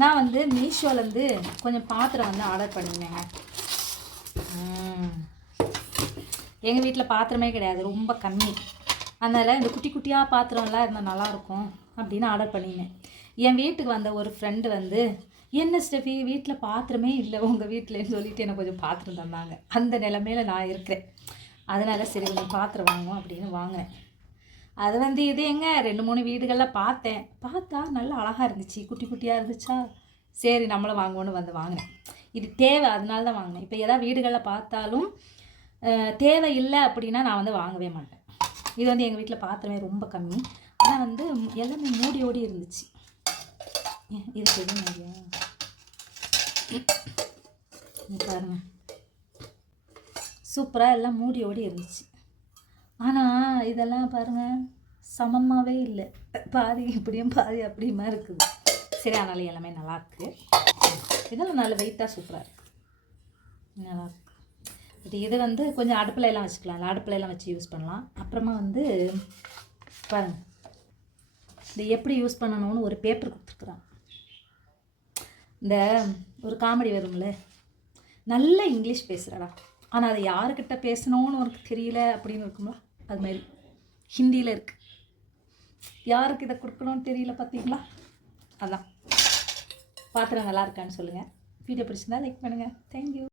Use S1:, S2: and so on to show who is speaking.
S1: நான் வந்து மீஷோலேருந்து கொஞ்சம் பாத்திரம் வந்து ஆர்டர் பண்ணியிருந்தேங்க. எங்கள் வீட்டில் பாத்திரமே கிடையாது ரொம்ப கம்மி. அதனால் இந்த குட்டி குட்டியாக பாத்திரம்லாம் இருந்தால் நல்லாயிருக்கும் அப்படின்னு ஆர்டர் பண்ணியிருந்தேன். என் வீட்டுக்கு வந்த ஒரு ஃப்ரெண்டு வந்து என்ன ஸ்டெஃபி வீட்டில் பாத்திரமே இல்லை உங்கள் வீட்டிலன்னு சொல்லிட்டு எனக்கு கொஞ்சம் பாத்திரம் தந்தாங்க. அந்த நிலமையில நான் இருக்கிறேன். அதனால் சரி கொஞ்சம் பாத்திரம் வாங்குவோம் அப்படின்னு வாங்கினேன். அது வந்து இது எங்க? ரெண்டு மூணு வீடுகளில் பார்த்தேன். பார்த்தா நல்லா அழகாக இருந்துச்சு. குட்டி குட்டியாக இருந்துச்சா? சரி நம்மளும் வாங்குவோன்னு வந்து வாங்கினேன். இது தேவை அதனால தான் வாங்கினேன். இப்போ எதாவது வீடுகளில் பார்த்தாலும் தேவை இல்லை அப்படின்னா நான் வந்து வாங்கவே மாட்டேன். இது வந்து எங்கள் வீட்டில் பாத்திரமே ரொம்ப கம்மி. ஆனால் வந்து எல்லாமே மூடி ஓடி இருந்துச்சு இது தெரியும் பாருங்க. சூப்பராக எல்லாம் மூடி ஓடி இருந்துச்சு. ஆனால் இதெல்லாம் பாருங்கள் சமமாகவே இல்லை. பாதி இப்படியும் பாதி அப்படியுமா இருக்குது. சரி அதனால எல்லாமே நல்லா இருக்கு. இதெல்லாம் நல்ல வெயிட்டாக சூப்பராக இருக்குது நல்லா இருக்கு. இது இது வந்து கொஞ்சம் அடுப்பில் எல்லாம் வச்சுக்கலாம் அடுப்பில் எல்லாம் வச்சு யூஸ் பண்ணலாம். அப்புறமா வந்து பாருங்கள் இது எப்படி யூஸ் பண்ணணும்னு ஒரு பேப்பர் கொடுத்துருக்குறான் இந்த ஒரு காமெடி வரும்ல. நல்ல இங்கிலீஷ் பேசுகிறடா ஆனால் அதை யாருக்கிட்ட பேசணும்னு உனக்கு தெரியல அப்படின்னு இருக்கும்ல. அது மாதிரி ஹிந்தியில் இருக்குது யாருக்கு இதை கொடுக்கணும்னு தெரியல பார்த்தீங்களா? அதான். பாத்திரம் நல்லா இருக்கான்னு சொல்லுங்கள் வீடியோ பிடிச்சிருந்தா லைக் பண்ணுங்கள் தேங்க்யூ